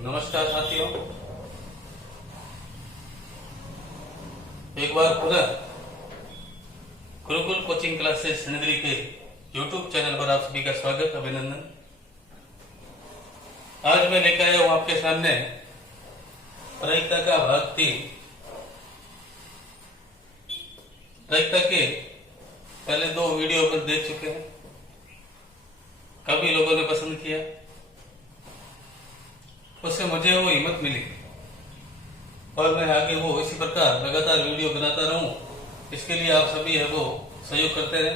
नमस्कार साथियों, एक बार पुनः गुरुकुल कोचिंग क्लासेस सिंदरी के YouTube चैनल पर आप सभी का स्वागत, अभिनंदन। आज मैं लेकर आया हूं आपके सामने प्रायिकता का भाग 3। प्रायिकता के पहले 2 वीडियो पर देख चुके हैं, काफी लोगों ने पसंद किया, उससे मुझे वो हिम्मत मिली और मैं आगे वो इसी प्रकार लगातार वीडियो बनाता रहूं। इसके लिए आप सभी है वो सहयोग करते रहे,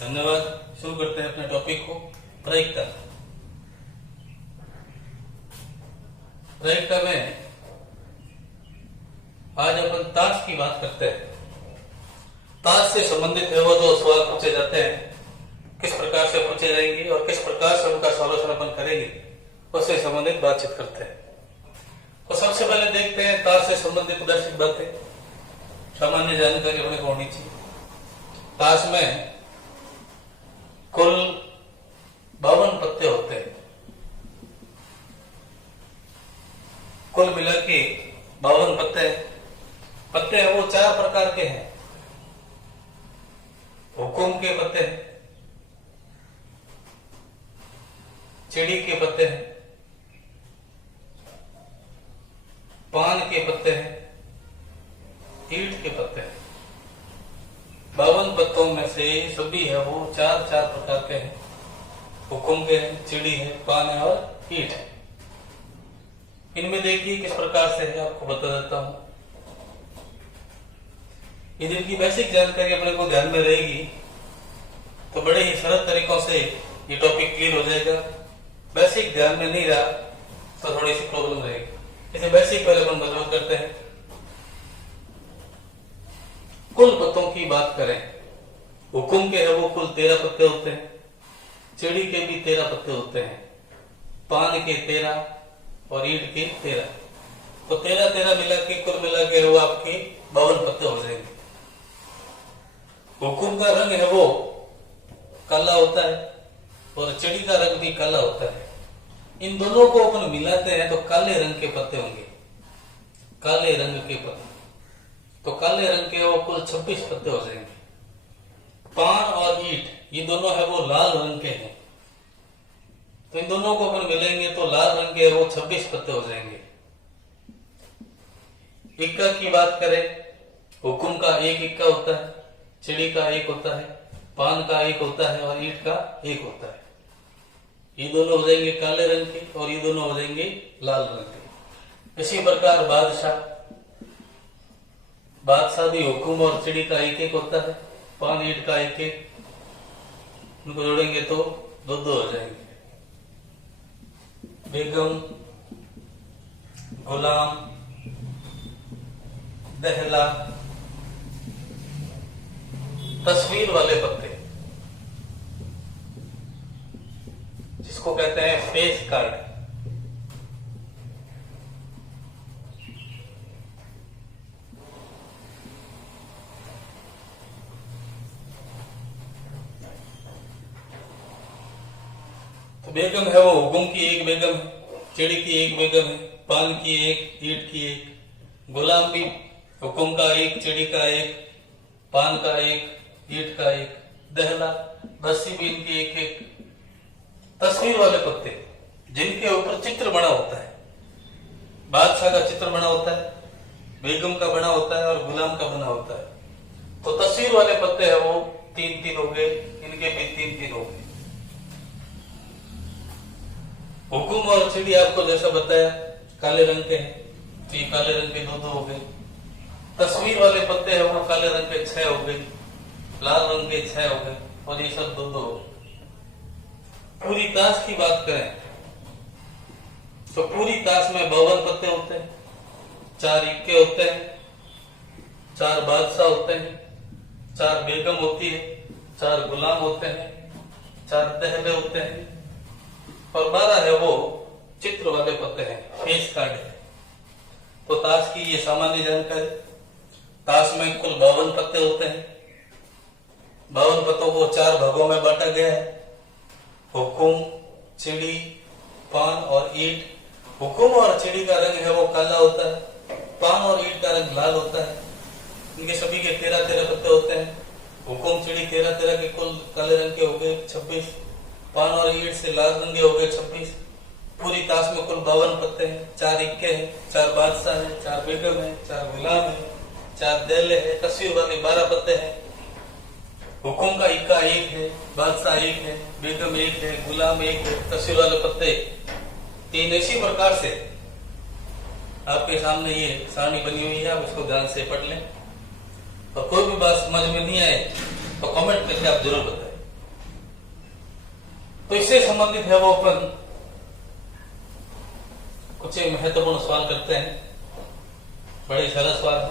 धन्यवाद। शुरू करते हैं अपने टॉपिक को। प्रायिकता। प्रायिकता में आज अपन ताश की बात करते हैं। ताश से संबंधित है वो जो सवाल पूछे जाते हैं, किस प्रकार से पूछे जाएंगे और किस प्रकार से उनका सॉल्यूशन अपन करेंगे, उससे संबंधित बातचीत करते हैं। तो सबसे पहले देखते हैं ताश से संबंधित बेसिक बातें, सामान्य जानकारी अपने को होनी चाहिए। ताश में कुल 52 पत्ते होते हैं, कुल मिला के 52 पत्ते हैं। वो 4 प्रकार के हैं। हुकुम के पत्ते हैं, चिड़ी के पत्ते हैं, पान के पत्ते हैं, ईंट के पत्ते हैं। 52 पत्तों में से सभी है वो 4 प्रकार के हैं। हुकुम के हैं, चिड़ी है, पान है और ईंट है। इनमें देखिए किस प्रकार से है, आपको बता देता हूं। यदि इनकी बेसिक जानकारी अपने को ध्यान में रहेगी तो बड़े ही सरल तरीकों से ये टॉपिक क्लियर हो जाएगा। बेसिक ध्यान में नहीं रहा तो थोड़ी सी प्रॉब्लम रहेगी। इसे बेसिक पहले हम मजबूत करते हैं। कुल पत्तों की बात करें, हुकुम के है वो कुल 13 पत्ते होते हैं, चिड़ी के भी 13 पत्ते होते हैं, पान के 13 और ईंट के 13। तो 13 मिला के कुल मिला के वो आपके 52 पत्ते हो जाएंगे। हुकुम का रंग है वो काला होता है और चिड़ी का रंग भी काला होता है। इन दोनों को अपन मिलाते हैं तो काले रंग के पत्ते होंगे, काले रंग के पत्ते। तो काले रंग के वो कुल 26 पत्ते हो जाएंगे। पान और ईंट ये दोनों है वो लाल रंग के हैं, तो इन दोनों को अपन मिलेंगे तो लाल रंग के वो 26 पत्ते हो जाएंगे। इक्का की बात करें, हुकुम का 1 इक्का होता है, चिड़ी का 1 होता है, पान का 1 होता है और ईंट का 1 होता है। ये दोनों हो जाएंगे काले रंग के और ये दोनों हो जाएंगे लाल रंग के। इसी प्रकार बादशाह भी हुकुम और चिड़ी का 1 होता है, पान ईंट का 1, उनको जोड़ेंगे तो 2 हो जाएंगे। बेगम, गुलाम, दहला, तस्वीर वाले पत्ते जिसको कहते हैं फेस कार्ड। तो बेगम है वो हुकुम की 1 बेगम है, चिड़ी की 1 बेगम है, पान की 1, ईंट की 1। गुलाम भी हुकुम का 1, चिड़ी का 1, पान का 1, ईंट का 1। दहला, बस्सी भी इनकी 1। तस्वीर वाले पत्ते जिनके ऊपर चित्र बना होता है, बादशाह का चित्र बना होता है, बेगम का बना होता है और गुलाम का बना होता है। तो तस्वीर वाले पत्ते हैं वो 3 हो गए, इनके भी 3 हो गए। हुकुम और चिड़ी आपको जैसा बताया काले रंग के हैं, तो ये काले रंग के 2 हो गए। तस्वीर वाले पत्ते हैं वो काले रंग के 6 हो गए, लाल रंग के 6 हो गए और ये सब 2 हो गए। पूरी ताश की बात करें तो पूरी ताश में 52 पत्ते होते हैं, 4 इक्के होते हैं, 4 बादशाह होते हैं, 4 बेगम होती है, 4 गुलाम होते हैं, 4 दहले होते हैं और 12 है वो चित्र वाले पत्ते हैं, फेस कार्ड है। तो ताश की ये सामान्य जानकारी। ताश में कुल 52 पत्ते होते हैं। 52 पत्तों को 4 भागों में बांटा गया है। हुकुम, चिड़ी, पान और ईंट हुकुम और चिड़ी का रंग है वो काला होता है, पान और ईंट का रंग लाल होता है। इनके सभी के 13-13 पत्ते होते हैं। हुकुम चिड़ी 13-13 के कुल काले रंग के हो गए 26, पान और ईंट से लाल रंग के हो गए 26। पूरी ताश में कुल 52 पत्ते हैं, 4 इक्के हैं, 4 बादशाह है, 4 बेगम है, 4 गुलाम है, 4 देले है, तस्वीर वाले 12 पत्ते हैं। हुकुम का इक्का 1 है, बादशाह 1 है, बेगम 1 है, गुलाम 1 है, तस्वीर वाले पत्ते 3। इसी प्रकार से आपके सामने ये सारणी बनी हुई है, आप इसको ध्यान से पढ़ लें और कोई भी बात समझ में नहीं आए तो कमेंट करके आप जरूर बताएं। तो इससे संबंधित है वो अपन कुछ एक महत्वपूर्ण सवाल करते हैं। बड़े सरल सवाल है।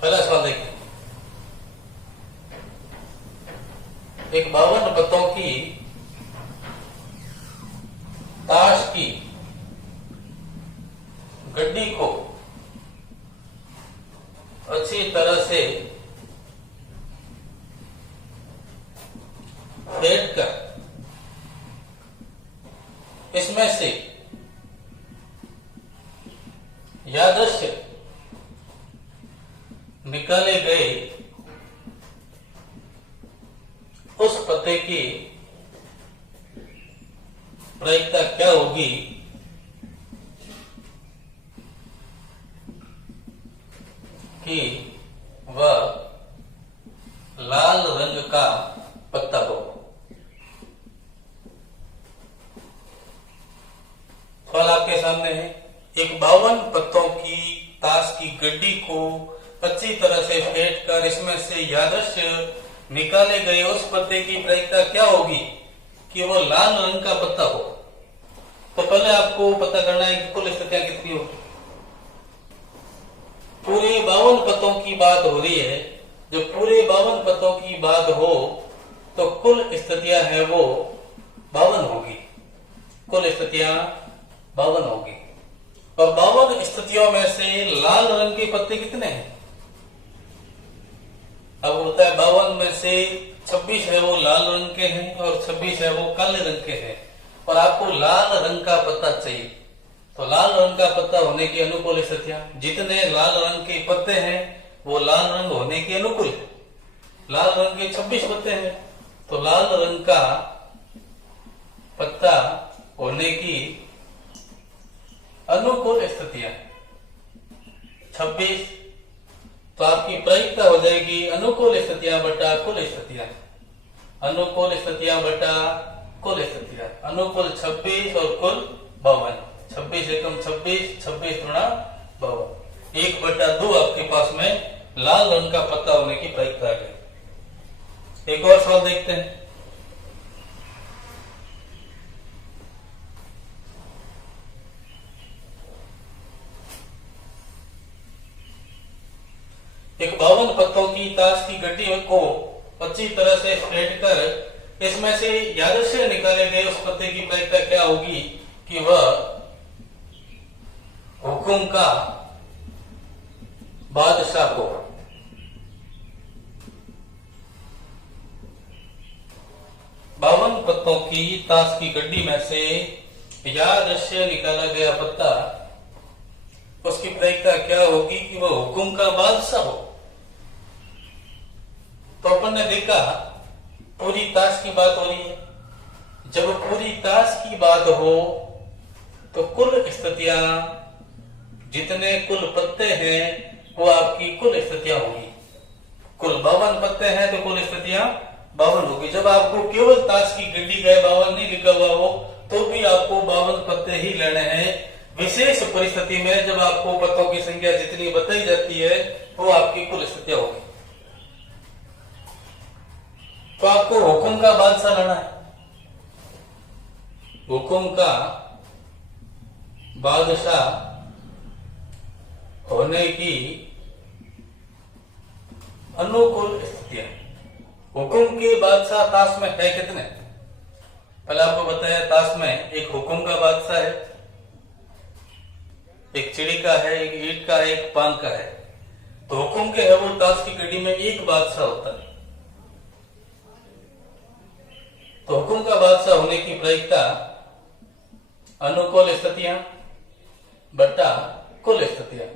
पहला सवाल देखिए, एक 52 पत्तों की ताश की गड्डी को अच्छी तरह से फेंट कर इसमें से यादृश्य निकाले गए उस पत्ते की प्रायिकता क्या होगी कि वह लाल रंग का पत्ता हो। सवाल आपके सामने है, एक 52 पत्तों की ताश की गड्डी को अच्छी तरह से फेंट कर इसमें से यादृश्य निकाले गए उस पत्ते की प्रायिकता क्या होगी कि वो लाल रंग का पत्ता हो। तो पहले आपको पता करना है कि कुल स्थितियां कितनी होगी। पूरे 52 पत्तों की बात हो रही है। जब पूरे 52 पत्तों की बात हो तो कुल स्थितियां है वो 52 होगी। कुल स्थितियां 52 होगी और 52 स्थितियों में से लाल रंग के पत्ते कितने हैं? अब होता है 52 में से 26 है वो लाल रंग के हैं और 26 है वो काले रंग के हैं और आपको लाल रंग का पत्ता चाहिए। तो लाल रंग का पत्ता होने की अनुकूल स्थितियां, जितने लाल रंग के पत्ते हैं वो लाल रंग होने के अनुकूल है। लाल रंग के 26 पत्ते हैं तो लाल रंग का पत्ता होने की अनुकूल स्थितियां 26, तो आपकी प्रायिकता हो जाएगी अनुकूल स्थितियां बटा कुल स्थितियां। अनुकूल स्थितियां बटा कुल स्थितियां, अनुकूल 26 और कुल 52। 26 एकम 26, 26 गुणा 52, 1/2 आपके पास में लाल रंग का पत्ता होने की प्रायिकता आ गई। एक और सवाल देखते हैं। एक 52 पत्तों की ताश की गड्डी को अच्छी तरह से फेंट कर इसमें से यादृश्य निकाले गए उस पत्ते की प्रायिकता क्या होगी कि वह हुकुम का बादशाह हो। बावन पत्तों की ताश की गड्डी में से यादृश्य निकाला गया पत्ता, उसकी प्रायिकता क्या होगी कि वह हुकुम का बादशाह हो। तो अपन ने देखा पूरी ताश की बात हो रही है। जब पूरी ताश की बात हो तो कुल स्थितियां, जितने कुल पत्ते हैं वो आपकी कुल स्थितियां होगी। कुल 52 पत्ते हैं तो कुल स्थितियां 52 होगी। जब आपको केवल ताश की गड्डी का 52 नहीं लिखा हुआ हो तो भी आपको 52 पत्ते ही लेने हैं। विशेष परिस्थिति में जब आपको पत्तों की संख्या जितनी बताई जाती है वो आपकी कुल स्थितियां होगी। तो आपको हुकुम का बादशाह लेना है। हुकुम का बादशाह होने की अनुकूल स्थितियां। हुकुम के बादशाह ताश में है कितने? पहले आपको बताया ताश में एक हुकुम का बादशाह है, एक चिड़ी का है, एक ईंट का है, एक पान का है। तो हुकुम के है वो ताश की गड्डी में एक बादशाह होता है। तो हुकुम का बादशाह होने की प्रायिकता अनुकूल स्थितियां बट्टा कुल स्थितियां,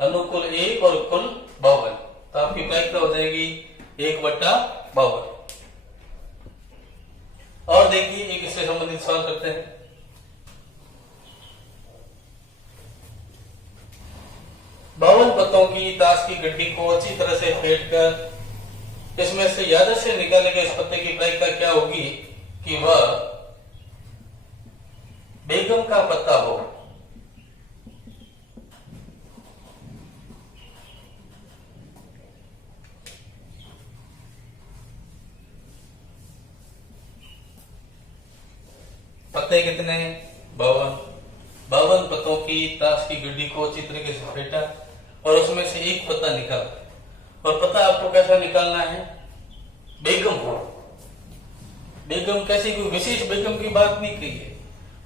अनुकूल 1 और कुल 52। तो आपकी प्रायिकता हो जाएगी 1/52। और देखिए एक इससे संबंधित सवाल करते हैं। बावन पत्तों की ताश की गड्डी को अच्छी तरह से फेंट कर इसमें से यादृच्छिक निकाले गए इस पत्ते की प्रायिकता क्या होगी कि वह बेगम का पत्ता हो। पत्ते कितने? 52। 52 पत्तों की ताश की गड्डी को अच्छी तरीके से फेंटा और उसमें से एक पत्ता निकाला। और पत्ता आपको कैसा निकालना है? बेगम हो। बेगम कैसी? कोई विशेष बेगम की बात नहीं कही है।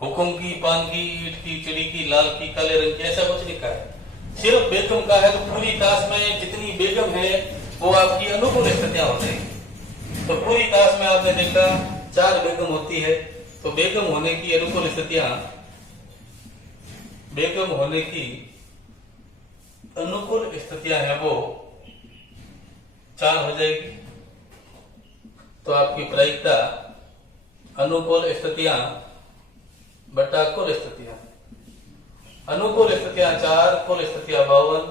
हुकुम की, पान की, ईंट की, चिड़ी की, लाल की, काले रंग की, ऐसा कुछ लिखा है। सिर्फ बेगम का है तो पूरी ताश में जितनी बेगम है वो आपकी अनुकूल स्थितियां हो जाएगी। तो पूरी ताश में आपने देखा 4 बेगम होती है। तो बेगम होने की अनुकूल स्थितियां, बेगम होने की अनुकूल स्थितियां है वो 4 हो जाएगी। तो आपकी प्रायिकता अनुकूल स्थितियां बटा कुल स्थितियां, अनुकूल स्थितियां 4, कुल स्थितियां 52,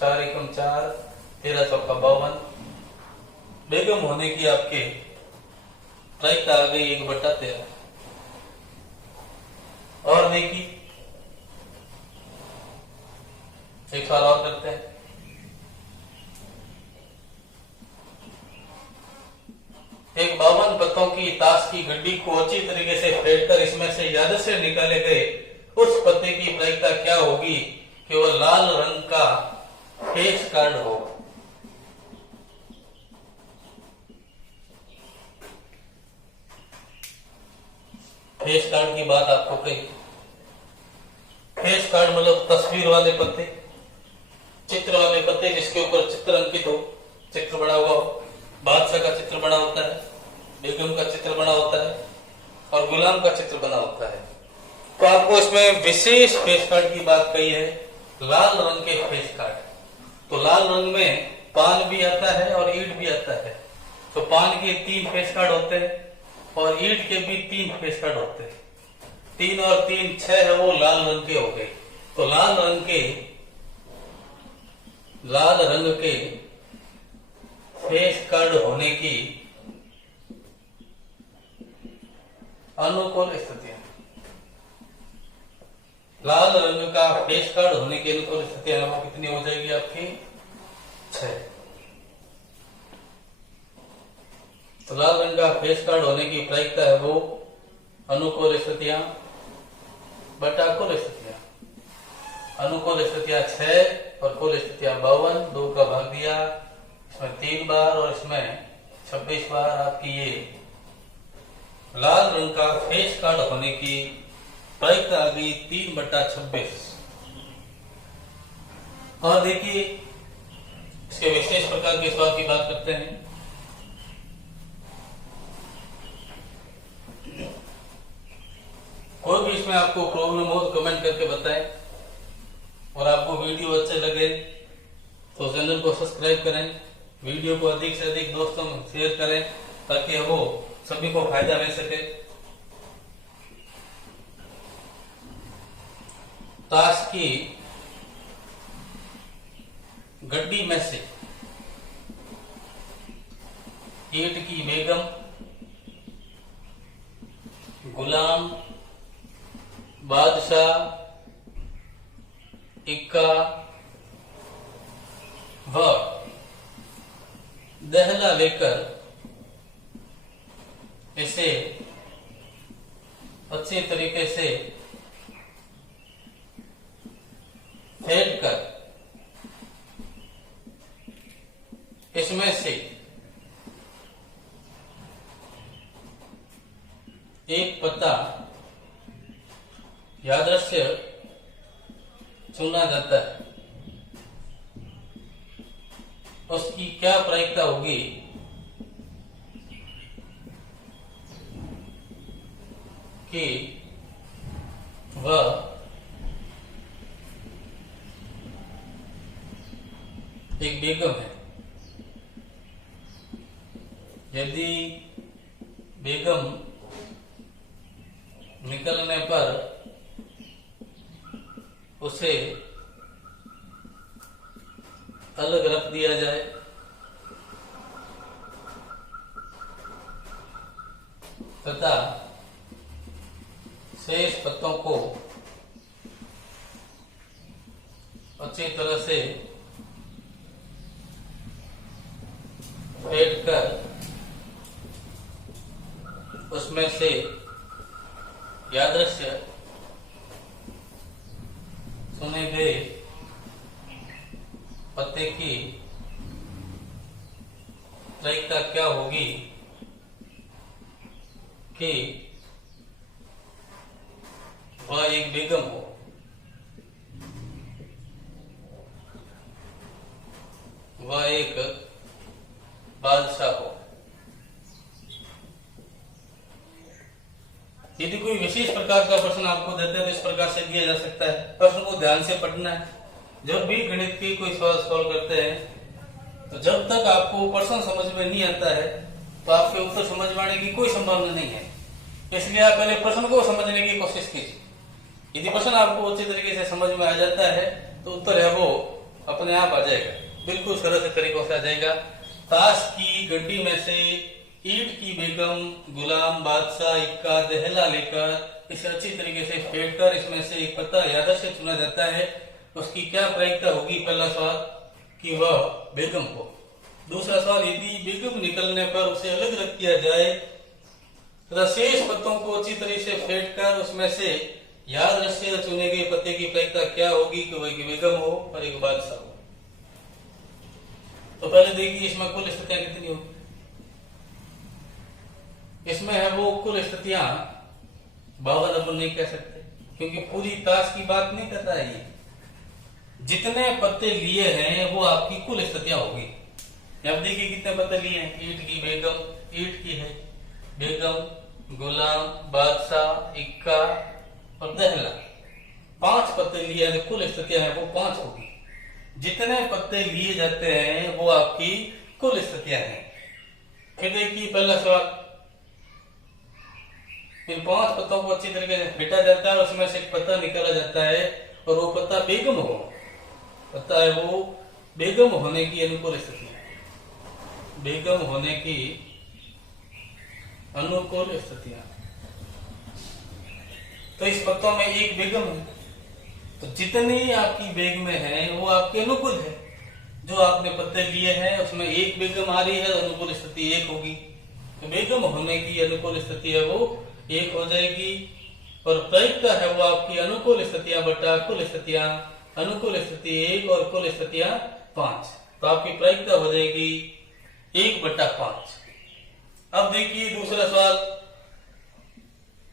4 एकम 4, 13 चौका 52। बेगम होने की आपके प्रायिकता आ गई 1/13। और देखिए एक सवाल और करते हैं। एक 52 पत्तों की ताश की गड्डी को अच्छी तरीके से फेंटकर इसमें से यादृच्छिक निकाले गए उस पत्ते की प्रायिकता क्या होगी कि वह लाल रंग का फेस कार्ड हो। फेस कार्ड की बात आपको कही। फेस कार्ड मतलब तस्वीर वाले पत्ते, चित्र वाले पत्ते जिसके ऊपर चित्र अंकित हो, चित्र बना हुआ हो। बादशाह का चित्र बना होता है, बेगम का चित्र बना होता है और गुलाम का चित्र बना होता है। तो आपको इसमें विशेष फेस कार्ड की बात कही है, लाल रंग के फेस कार्ड। तो लाल रंग में पान भी आता है और ईंट भी आता है। तो पान के 3 फेस कार्ड होते हैं और ईंट के भी 3 फेस कार्ड होते हैं। 3 और 3 6 है वो लाल रंग के हो गए। तो लाल रंग के फेस कार्ड होने की अनुकूल स्थितियां, लाल रंग का फेस कार्ड होने की अनुकूल स्थितियां वो कितनी हो जाएगी आपकी? 6। तो लाल रंग का फेस कार्ड होने की प्रायिकता है वो अनुकूल स्थितियां बटा कुल स्थितियां। अनुकूल स्थितियां 6 और कुल स्थितियां 52। 2 का भाग दिया, इसमें 3 बार और इसमें 26 बार आपकी ये लाल रंग का फेस कार्ड होने की प्रायिकता आ गई 3/26। और देखिए इसके विशेष प्रकार के सवाल की बात करते हैं। कोई भी इसमें आपको प्रॉब्लम हो तो कमेंट करके बताएं। और आपको वीडियो अच्छे लगे तो चैनल को सब्सक्राइब करें, वीडियो को अधिक से अधिक दोस्तों में शेयर करें ताकि वो सभी को फायदा मिल सके। ताश की गड्डी में से ईंट की बेगम, गुलाम, बादशाह, इक्का व दहला लेकर इसे अच्छे तरीके से फेंट कर इसमें से एक पत्ता यादृच्छिक उसकी क्या प्रायिकता होगी कि वह एक बेगम है। यदि बेगम निकलने पर उसे अलग रख दिया जाए तथा शेष पत्तों को अच्छी तरह से फेंट कर उसमें से यादृश्य चुने गए पत्ते की प्रायिकता क्या होगी कि वह एक बेगम हो। वह एक बादशाह हो। यदि कोई विशेष प्रकार का प्रश्न आपको देते हैं तो इस प्रकार से दिया जा सकता है। प्रश्न को ध्यान से पढ़ना है। जब भी गणित की कोई सवाल सॉल्व करते हैं तो जब तक आपको प्रश्न समझ में नहीं आता है तो आपके उत्तर समझ में आने की कोई संभावना नहीं है। इसलिए आप पहले प्रश्न को समझने की कोशिश कीजिए। यदि प्रश्न आपको अच्छी तरीके से समझ में आ जाता है तो उत्तर है वो अपने आप आ जाएगा, बिल्कुल सरल तरीकों से आ जाएगा। ताश की गड्डी में से ईंट की बेगम, गुलाम, बादशाह, इक्का, दहला लेकर इसे अच्छी तरीके से फेंट कर इसमें से एक पत्ता यादृश्य चुना जाता है। उसकी क्या प्रायिकता होगी? पहला सवाल कि वह बेगम हो। दूसरा सवाल, यदि बेगम निकलने पर उसे अलग रख दिया जाए तथा शेष पत्तों को अच्छी तरह से फेंट कर उसमें से यादृश्य चुने गए पत्ते की प्रायिकता क्या होगी कि वह एक बेगम हो और एक बादशाह हो। तो पहले देखिए इसमें कुल स्थितियां कितनी होगी। इसमें है वो कुल स्थितियां 52 अपन नहीं कह सकते क्योंकि पूरी ताश की बात नहीं कर रहा है ये। जितने पत्ते लिए हैं वो आपकी कुल स्थितियां होगी। अब देखिए कितने पत्ते लिए हैं। ईंट की बेगम, ईंट की है बेगम, गुलाम, बादशाह, इक्का और दहला। 5 पत्ते लिए हैं, कुल स्थितियां हैं वो 5 होगी। जितने पत्ते लिए जाते हैं वो आपकी कुल स्थितियां हैं। फिर देखिए पहला सवाल, इन 5 पत्तों को अच्छी तरीके से फेंटा जाता है और उसमें से एक पत्ता निकाला जाता है और वो पत्ता बेगम हो। पता है वो बेगम होने की अनुकूल स्थिति है। बेगम होने की अनुकूल स्थितियां। तो इस पत्तों में एक बेगम है तो जितनी आपकी बेगमें हैं वो आपके अनुकूल है। जो आपने पत्ते लिए हैं उसमें एक बेगम आ रही है, अनुकूल स्थिति 1 होगी। तो बेगम होने की अनुकूल स्थिति है वो 1 हो जाएगी और प्रायिकता है वो आपकी अनुकूल स्थितियां बटा कुल स्थितियां। अनुकूल स्थिति 1 और कुल स्थितियां 5। तो आपकी प्रायिकता हो जाएगी 1/5। अब देखिए दूसरा सवाल।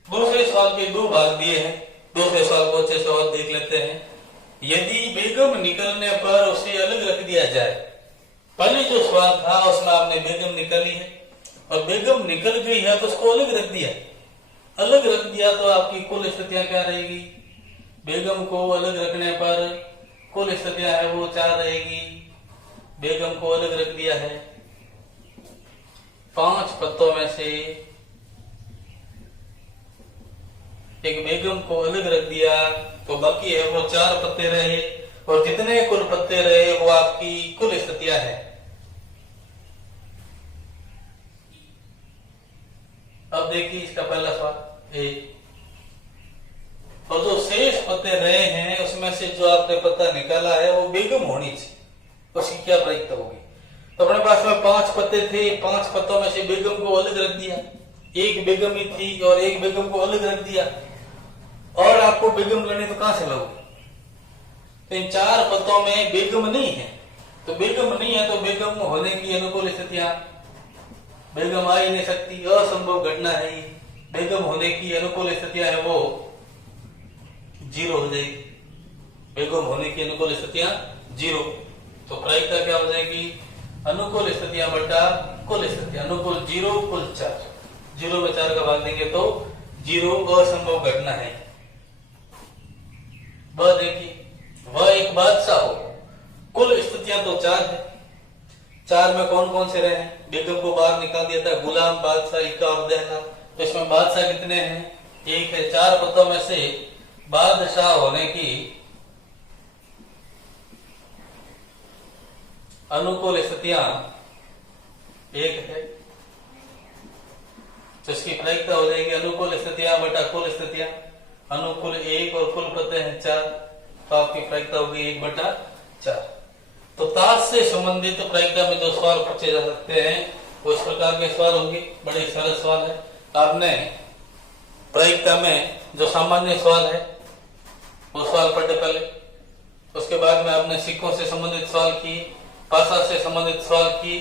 दूसरे सवाल के 2 भाग दिए हैं। दूसरे सवाल को अच्छे से और देख लेते हैं। यदि बेगम निकलने पर उसे अलग रख दिया जाए। पहले जो सवाल था उसमें आपने बेगम निकाली है और बेगम निकल गई है तो उसको अलग रख दिया। अलग रख दिया तो आपकी कुल स्थितियां क्या रहेगी? बेगम को अलग रखने पर कुल स्थितियां है वो 4 रहेगी। बेगम को अलग रख दिया है, 5 पत्तों में से एक बेगम को अलग रख दिया तो बाकी है वो 4 पत्ते रहे और जितने कुल पत्ते रहे वो आपकी कुल स्थितियां हैं। अब देखिए इसका पहला सवाल ए। और जो शेष पत्ते रहे हैं उसमें से जो आपने पत्ता निकाला है वो बेगम होनी चाहिए, उसकी क्या प्रायिकता होगी? तो अपने पास में 5 पत्ते थे, 5 पत्तों में से बेगम को अलग रख दिया। एक बेगम ही थी और एक बेगम को अलग रख दिया और आपको बेगम लेने तो कहां से लोगे? तो इन 4 पत्तों में बेगम नहीं है। तो बेगम नहीं है तो बेगम होने की अनुकूल स्थितियां, बेगम आ ही नहीं सकती, असंभव घटना है ये। बेगम होने की अनुकूल स्थितियां है वो 0 हो जाएगी। बेगम होने की अनुकूल स्थितियां 0। तो प्रायिकता क्या हो जाएगी? अनुकूल स्थितियां बटा कुल स्थितियां। अनुकूल 0, कुल 4। 0 में 4 का भाग देंगे तो 0 असंभव घटना है। वह देखिए, वह एक बादशाह हो। कुल स्थितियां तो 4 है। 4 में कौन कौन से रहे? बेगम को बाहर निकाल दिया था, गुलाम, बादशाह, इक्का और दहना। तो इसमें बादशाह कितने हैं? 1 है। 4 पदों में से बादशाह होने की अनुकूल स्थितियां 1 है, तो इसकी प्रायिकता हो जाएगी अनुकूल स्थितियां बटा कुल स्थितियां। अनुकूल 1 और कुल प्रत्यय है 4, तो आपकी प्रायिकता होगी 1 बटा 4। तो ताश से संबंधित प्रायिकता में जो सवाल पूछे जा सकते हैं वो इस प्रकार के सवाल होंगे। बड़े सरल सवाल है। आपने प्रायिकता में जो सामान्य सवाल है वो सवाल पढ़े पहले, उसके बाद में आपने सिक्कों से संबंधित सवाल किए, भाषा से संबंधित सवाल किए,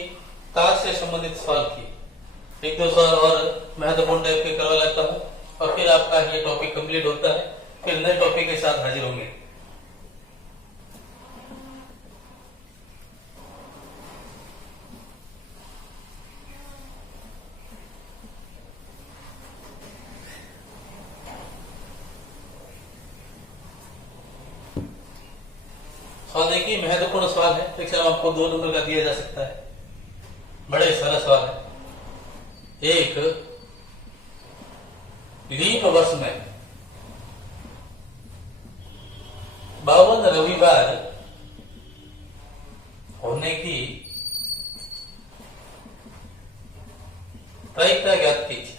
ताश से संबंधित सवाल किए। 1-2 सवाल और महत्वपूर्ण टाइप के करवा लेता हूँ और फिर आपका ये टॉपिक कंप्लीट होता है। फिर नए टॉपिक के साथ हाजिर होंगे। सवाल देखिए, महत्वपूर्ण सवाल है। परीक्षा में आपको 2 नंबर का दिया जा सकता है। बड़े सरल सवाल है। एक लीप वर्ष में 52 रविवार होने की प्रायिकता ज्ञात कीजिए।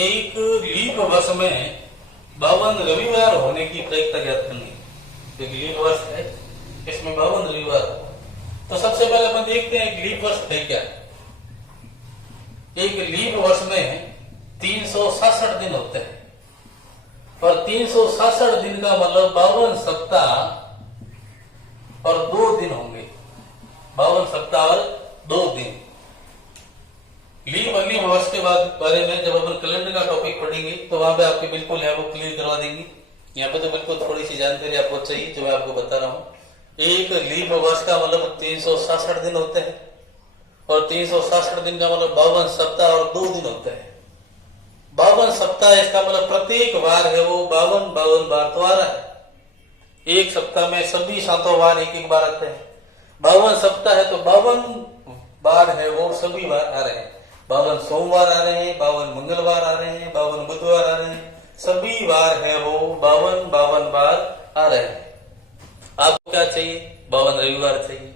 एक लीप वर्ष में 52 रविवार होने की प्रायिकता ज्ञात करनी है। एक लीप वर्ष है, इसमें 52 रविवार। तो सबसे पहले अपन देखते हैं एक लीप वर्ष है क्या। एक लीप वर्ष में 367 दिन होते हैं और 367 दिन का मतलब 52 सप्ताह और 2 दिन होंगे। 52 सप्ताह और 2 दिन। लीप अगली वर्ष के बाद बारे में जब अपन कैलेंडर का टॉपिक पढ़ेंगे तो वहां पे आपके बिल्कुल है वो क्लियर करवा देंगे। यहाँ पे तो बिल्कुल थोड़ी सी जानकारी आपको चाहिए जो मैं आपको बता रहा हूँ। एक लीप वर्ष का मतलब 367 दिन होते हैं और 367 दिन का मतलब 52 सप्ताह और 2 दिन होते हैं। 52 सप्ताह, इसका मतलब प्रत्येक बार है वो 52 बार तो आ रहा है। एक सप्ताह में सभी 7 बार एक बार आते हैं। 52 सप्ताह है तो 52 बार है वो सभी बार आ रहे हैं। 52 सोमवार आ रहे हैं, 52 मंगलवार आ रहे हैं, 52 बुधवार आ रहे हैं। सभी बार है वो 52 बार आ रहे हैं। आपको क्या चाहिए? 52 रविवार चाहिए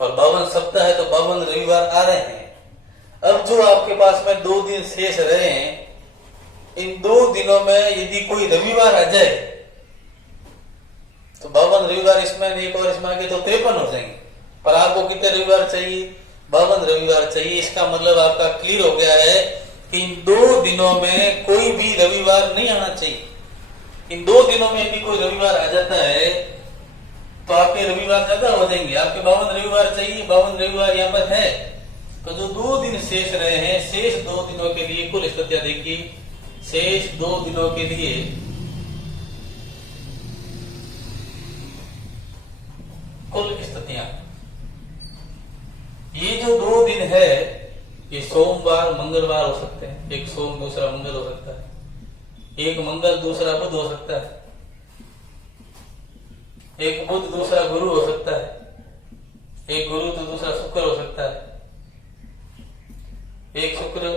और 52 सप्ताह है तो 52 रविवार आ रहे हैं। अब जो आपके पास में 2 दिन शेष रहे हैं, इन 2 दिनों में यदि कोई रविवार आ जाए तो 52 रविवार इसमें एक और इसमें आगे तो 53 हो जाएंगे। पर आपको कितने रविवार चाहिए? 52 रविवार चाहिए। इसका मतलब आपका क्लियर हो गया है कि इन 2 दिनों में कोई भी रविवार नहीं आना चाहिए। इन 2 दिनों में यदि कोई रविवार आ जाता है तो आपके रविवार ज्यादा हो जाएंगे। आपके 52 रविवार चाहिए, 52 रविवार यहाँ पर है। तो जो 2 दिन शेष रहे हैं, शेष 2 दिनों के लिए कुल स्थितियां देखिए। शेष 2 दिनों के लिए कुल स्थितियां, ये जो 2 दिन है ये सोमवार मंगलवार हो सकते हैं। एक सोम दूसरा मंगल हो सकता है, एक मंगल दूसरा बुध हो सकता है, एक बुध दूसरा गुरु हो सकता है, एक गुरु तो दूसरा शुक्र हो सकता है, एक शुक्र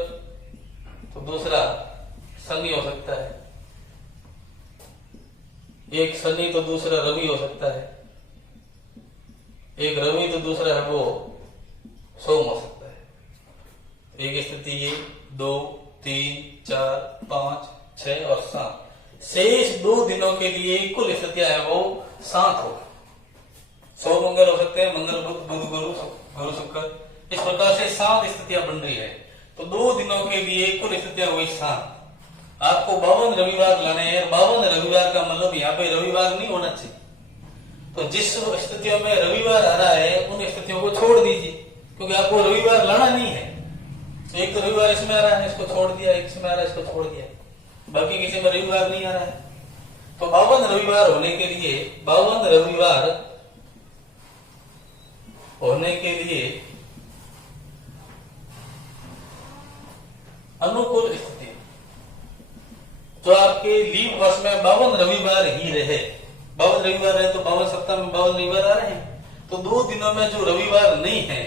तो दूसरा शनि हो सकता है, एक शनि तो दूसरा रवि हो सकता है, एक रवि तो दूसरा है वो सोम हो सकता है। एक स्थिति ये 2, 3, 4, 5, 6 और 7। शेष 2 दिनों के लिए कुल स्थितियां है वो 7 होगी। सोम मंगल हो सकते हैं, मंगल बुध बुध गुरु शुक्र। इस प्रकार से 7 स्थितियां बन रही है। तो 2 दिनों के लिए कुल स्थितियां हुई 7। आपको 52 रविवार लाने हैं। 52 रविवार का मतलब यहाँ पे रविवार नहीं होना चाहिए। तो जिस स्थितियों में रविवार आ रहा है उन स्थितियों को छोड़ दीजिए, क्योंकि आपको रविवार लाना नहीं है। तो एक तो रविवार इसमें आ रहा है, इसको छोड़ दिया, एक इसमें आ रहा है, इसको छोड़ दिया, बाकी किसी में रविवार नहीं आ रहा है। तो 52 रविवार होने के लिए 52 रविवार होने के लिए अनुकूल स्थिति, जो आपके लीप वर्ष में 52 रविवार ही रहे, 52 रविवार रहे तो 52 सप्ताह में 52 रविवार आ रहे हैं, तो 2 दिनों में जो रविवार नहीं है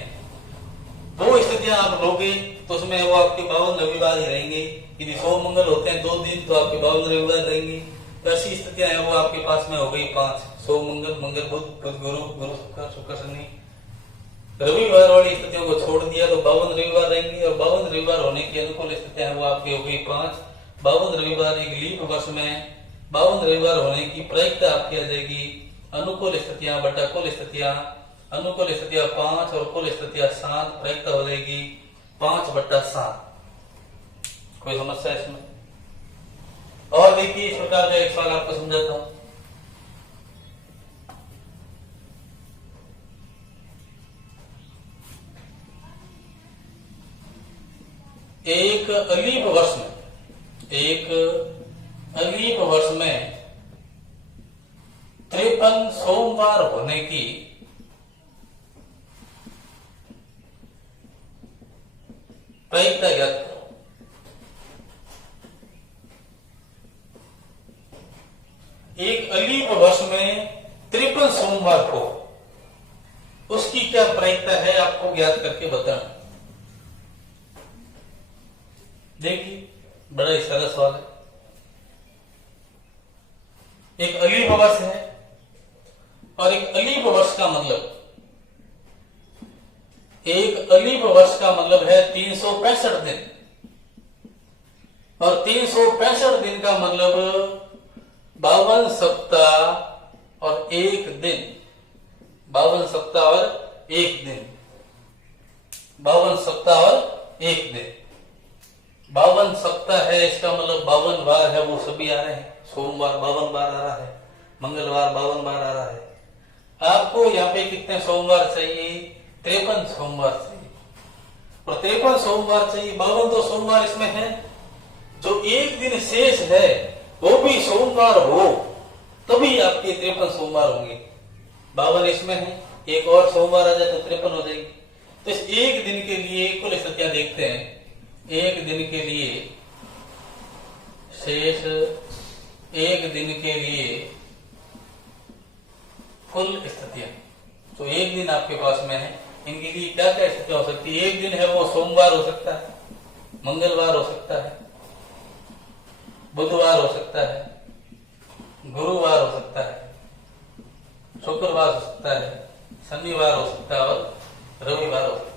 वो स्थितियां आप लोगे तो उसमें वो आपके 52 रविवार ही रहेंगे। यदि सोम मंगल होते हैं 2 दिन तो आपके 52 रविवार रहेंगे। तो ऐसी स्थितियां हैं वो आपके पास में हो गई 5, सोम मंगल, मंगल बुध, बुध गुरु, गुरु शुक्र, शुक्र शनि। रविवार वाली स्थितियों को छोड़ दिया तो 52 रविवार रहेंगे, और 52 रविवार होने की अनुकूल स्थितियां हैं वो आपकी हो गई 5। 52 रविवार एक लीप वर्ष में 52 रविवार होने की प्रायिकता आपकी आ जाएगी। अनुकूल स्थितियां बटा कुल स्थितियां, अनुकूल स्थितियां 5 और कुल स्थितियां 7, प्रायिकता हो जाएगी 5/7। कोई समस्या इसमें? और देखिए इस प्रकार का एक सवाल आपको समझाता हूं। एक अलीप वर्ष में 53 सोमवार होने की प्रायिकता ज्ञात करो। एक अलीप वर्ष में 53 सोमवार को उसकी क्या प्रायिकता है आपको ज्ञात करके बताना। देखिए बड़ा ही सरल सवाल है। एक अलीप वर्ष है और एक अलीप वर्ष का मतलब, एक अलीप वर्ष का मतलब है 365 दिन, और 365 दिन का मतलब 52 सप्ताह और 1 दिन, 52 सप्ताह और 1 दिन, 52 सप्ताह और 1 दिन। 52 सप्ताह है इसका मतलब 52 बार है वो सभी आ रहे हैं। सोमवार 52 बार आ रहा है, मंगलवार 52 बार आ रहा है। आपको यहाँ पे कितने सोमवार चाहिए? 53 सोमवार चाहिए, और 53 सोमवार चाहिए। 52 तो सोमवार इसमें है, जो एक दिन शेष है वो भी सोमवार हो तभी आपके 53 सोमवार होंगे। 52 इसमें है, एक और सोमवार आ जाए तो 53 हो जाएगी। तो इस एक दिन के लिए कुल स्थितियां देखते हैं। एक दिन के लिए शेष, एक दिन के लिए कुल स्थितियां, तो एक दिन आपके पास में है, इनके लिए क्या क्या स्थितियां हो सकती है? एक दिन है वो सोमवार हो सकता है, मंगलवार हो सकता है, बुधवार हो सकता है, गुरुवार हो सकता है, शुक्रवार हो सकता है, शनिवार हो सकता है और रविवार हो सकता है।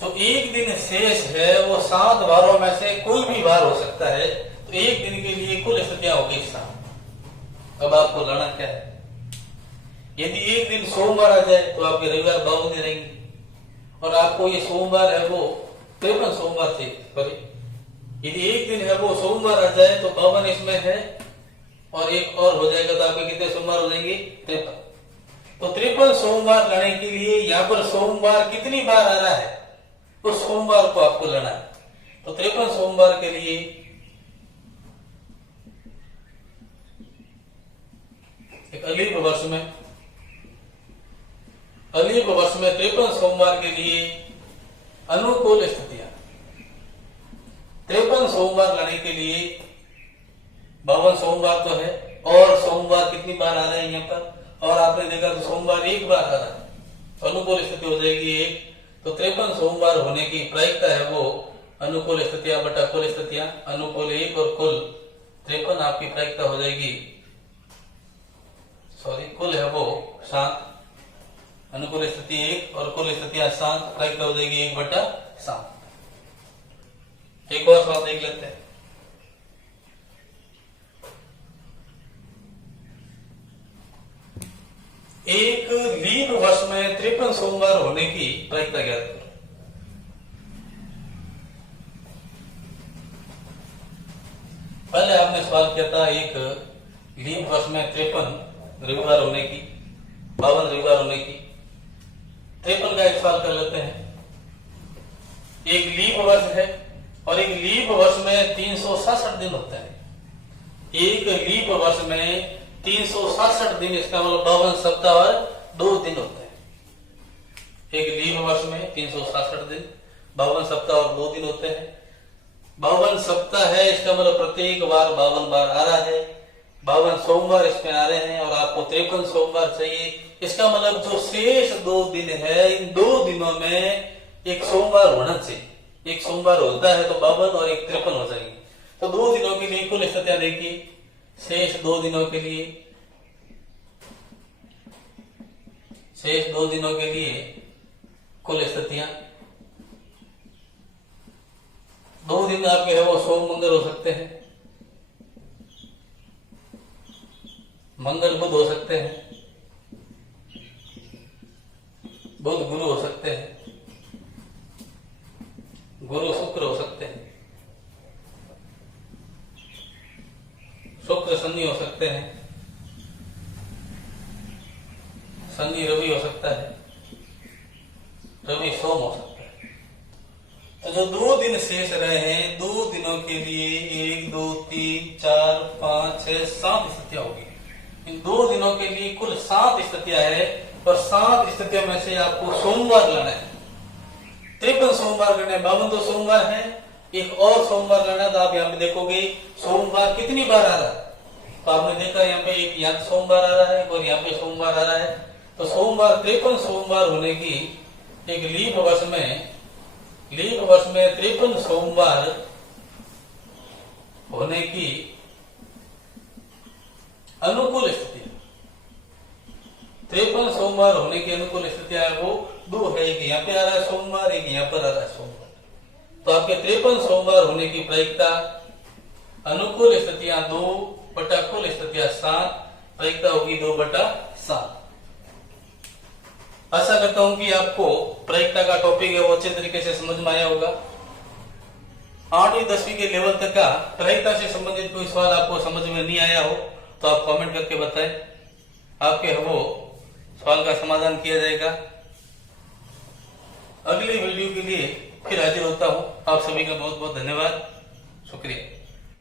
तो एक दिन शेष है वो 7 वारों में से कोई भी वार हो सकता है। तो एक दिन के लिए कुल स्थितियां हो गई 7। अब आपको लड़ना क्या है? यदि एक दिन सोमवार आ जाए तो आपके रविवार 52 रहेंगे, और आपको ये सोमवार है वो 53 सोमवार थे, सॉरी, यदि एक दिन है वो सोमवार आ जाए तो 52 इसमें है, और एक और हो जाएगा तो आपके कितने सोमवार हो जाएंगे? 53। तो 53 सोमवार लड़ने के लिए यहाँ पर सोमवार कितनी बार आ रहा है उस सोमवार को आपको लेना है। तो 53 सोमवार के लिए एक अलीप वर्ष में 53 सोमवार के लिए अनुकूल स्थितियां, 53 सोमवार लाने के लिए 52 सोमवार तो है, और सोमवार कितनी बार आ रहे हैं यहाँ पर? और आपने देखा तो सोमवार 1 बार आ रहा है, अनुकूल स्थिति हो जाएगी 1। तो 53 सोमवार होने की प्रायिकता है वो अनुकूल स्थितियां बटा कुल स्थितियां, अनुकूल 1 और कुल 53 आपकी प्रायिकता हो जाएगी, सॉरी कुल है वो 7, अनुकूल स्थिति 1 और कुल स्थितियां 7, प्रायिकता हो जाएगी 1/7। एक और सवाल देख लेते हैं। एक लीप वर्ष में 53 सोमवार होने की प्रायिकता ज्ञात करो। पहले आपने सवाल किया था एक लीप वर्ष में 53 रविवार होने की, 52 रविवार होने की। 53 का एक सवाल कर लेते हैं। एक लीप वर्ष है और एक लीप वर्ष में 367 दिन होते हैं। एक लीप वर्ष में 367 दिन, इसका मतलब 52 सप्ताह और 2 दिन होते हैं। एक लीप वर्ष में 367 दिन, 52 सप्ताह और 2 दिन होते हैं। 52 सप्ताह है, इसका मतलब प्रत्येक बार 52 बार आ रहा है। 52 सोमवार इसमें आ रहे हैं और आपको 53 सोमवार चाहिए। इसका मतलब जो शेष 2 दिन है, इन 2 दिनों में एक सोमवार होना चाहिए। एक सोमवार होता है तो 52 और एक 53 हो जाएंगे। तो 2 दिनों के लिए कुल स्थितियां देखिए। शेष 2 दिनों के लिए, शेष 2 दिनों के लिए कुल स्थितियां, 2 दिन आपके है वो सोम मंगल हो सकते हैं, मंगल बुध हो सकते हैं, बुध गुरु हो सकते हैं, गुरु शुक्र हो सकते हैं, शुक्र शनि हो सकते हैं, शनि रवि हो सकता है, रवि सोम हो सकता है। तो जो 2 दिन शेष रहे हैं, 2 दिनों के लिए 1 2 3 4 5 6 7 स्थितियां होगी। इन 2 दिनों के लिए कुल 7 स्थितियां है और 7 स्थितियों में से आपको सोमवार लाना है। 53 सोमवार करने, 52 तो सोमवार है, एक और सोमवार लाना। तो आप यहाँ पे देखोगे सोमवार कितनी बार आ रहा है, तो आपने देखा यहाँ पे एक यहाँ सोमवार आ रहा है और यहाँ पे सोमवार आ रहा है। तो सोमवार 53 सोमवार होने की, एक लीप वर्ष में 53 सोमवार होने की अनुकूल स्थिति, 53 सोमवार होने की अनुकूल स्थितियां है वो 2 है। एक यहाँ पे आ रहा है सोमवार, एक यहाँ पर आ रहा है सोमवार। तो आपके 53 सोमवार होने की प्रायिकता, अनुकूल स्थितियां 2 बटा कुल स्थितियां 7, प्रायिकता होगी 2/7। आशा करता हूं कि आपको प्रायिकता का टॉपिक है वो अच्छे तरीके से समझ में आया होगा। 8वीं 10वीं के लेवल तक का प्रायिकता से संबंधित कोई सवाल आपको समझ में नहीं आया हो तो आप कमेंट करके बताएं, आपके वो सवाल का समाधान किया जाएगा। अगली वीडियो के लिए फिर हाजिर होता हूं। आप सभी का बहुत बहुत धन्यवाद, शुक्रिया।